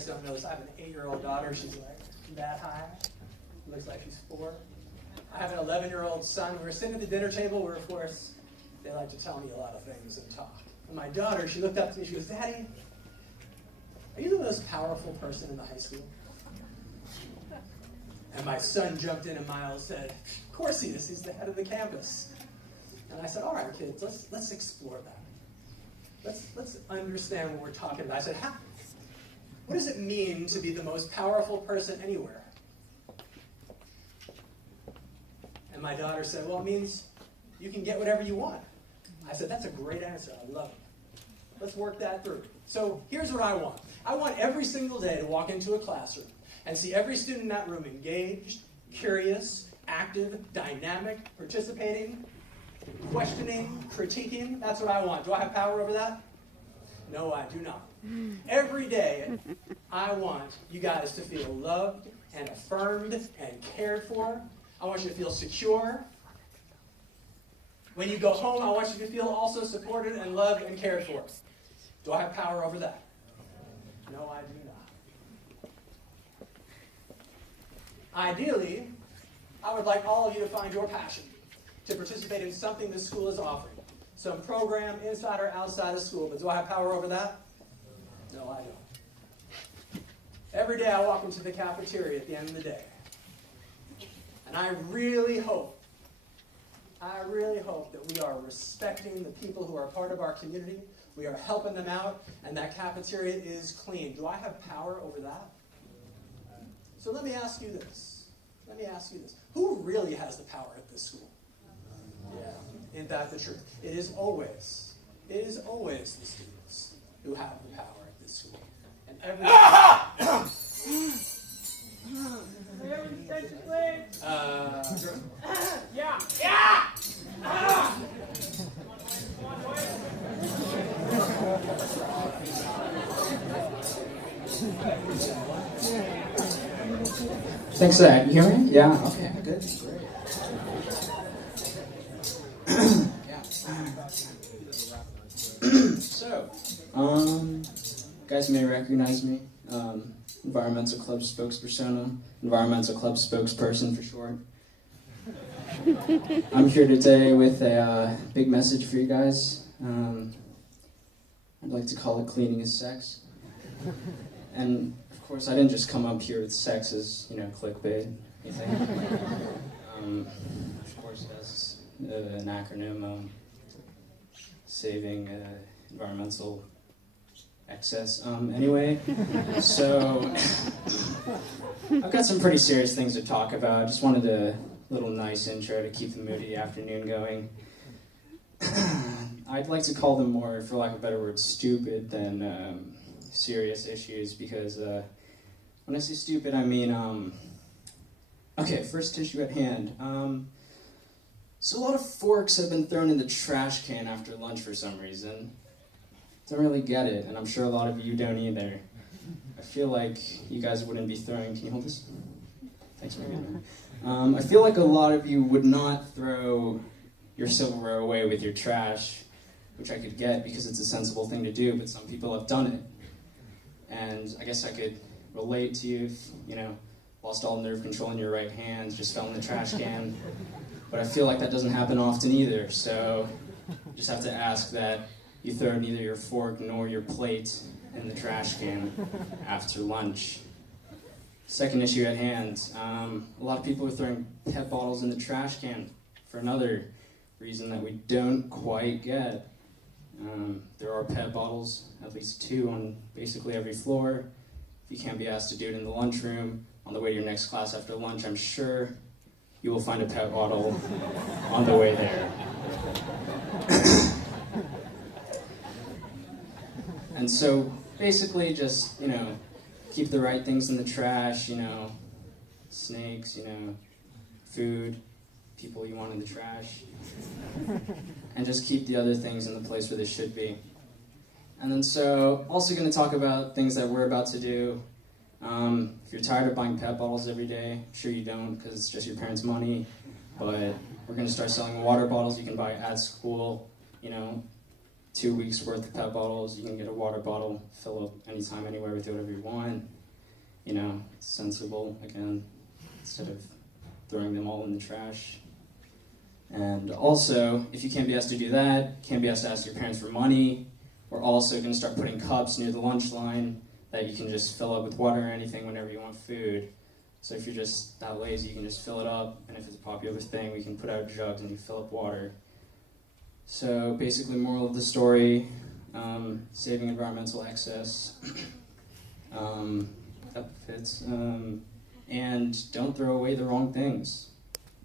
guys don't know this, I have an 8-year-old daughter. She's like that high. Looks like she's 4. I have an 11-year-old son. We're sitting at the dinner table where, of course, they like to tell me a lot of things and talk. And my daughter, she looked up to me, she goes, "Daddy, are you the most powerful person in the high school?" And my son jumped in and Miles said, "Of course he is. He's the head of the campus." And I said, "All right, kids, let's explore that. Let's understand what we're talking about." I said, what does it mean to be the most powerful person anywhere? And my daughter said, "Well, it means you can get whatever you want." I said, "That's a great answer. I love it. Let's work that through." So here's what I want. I want every single day to walk into a classroom and see every student in that room engaged, curious, active, dynamic, participating, questioning, critiquing. That's what I want. Do I have power over that? No, I do not. Every day, I want you guys to feel loved and affirmed and cared for. I want you to feel secure. When you go home, I want you to feel also supported and loved and cared for. Do I have power over that? No, I do not. Ideally, I would like all of you to find your passion, to participate in something the school is offering. Some program inside or outside of school. But do I have power over that? No, I don't. Every day I walk into the cafeteria at the end of the day. And I really hope that we are respecting the people who are part of our community. We are helping them out, and that cafeteria is clean. Do I have power over that? So let me ask you this. Who really has the power at this school? Yeah, isn't that the truth? It is always the students who have the power at this school. And every Thanks for that. You hear me? Yeah. Okay. Good. Great. So, guys may recognize me. Environmental Club spokespersona. Environmental Club spokesperson for short. I'm here today with a big message for you guys. I'd like to call it cleaning is sex. And of course, I didn't just come up here with sex as, clickbait. You think? Of course, that's an acronym, saving environmental excess. Anyway, so I've got some pretty serious things to talk about. I just wanted a little nice intro to keep the moody afternoon going. I'd like to call them more, for lack of a better word, stupid than serious issues, because when I say stupid, I mean, okay, first issue at hand. So a lot of forks have been thrown in the trash can after lunch for some reason. Don't really get it, and I'm sure a lot of you don't either. I feel like you guys wouldn't be throwing, can you hold this? Thanks, Megan. I feel like a lot of you would not throw your silverware away with your trash, which I could get because it's a sensible thing to do, but some people have done it. And I guess I could relate to you if, lost all nerve control in your right hand, just fell in the trash can. But I feel like that doesn't happen often either, so you just have to ask that you throw neither your fork nor your plate in the trash can after lunch. Second issue at hand, a lot of people are throwing PET bottles in the trash can for another reason that we don't quite get. There are PET bottles, at least 2 on basically every floor. If you can't be asked to do it in the lunchroom, on the way to your next class after lunch, I'm sure you will find a PET bottle on the way there. And so basically just, keep the right things in the trash, snakes, food, people you want in the trash, and just keep the other things in the place where they should be. And then so, also going to talk about things that we're about to do. If you're tired of buying PET bottles every day, I'm sure you don't because it's just your parents' money, but we're going to start selling water bottles you can buy at school, 2 weeks worth of pet bottles. You can get a water bottle, fill up anytime, anywhere with whatever you want. You know, it's sensible, again, instead of throwing them all in the trash. And also, if you can't be asked to do that, can't be asked to ask your parents for money, we're also going to start putting cups near the lunch line that you can just fill up with water or anything whenever you want food. So if you're just that lazy, you can just fill it up, and if it's a popular thing, we can put out jugs and you fill up water. So basically, moral of the story, saving environmental excess, that fits, and don't throw away the wrong things.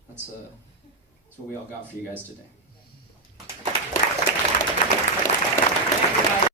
That's what we all got for you guys today.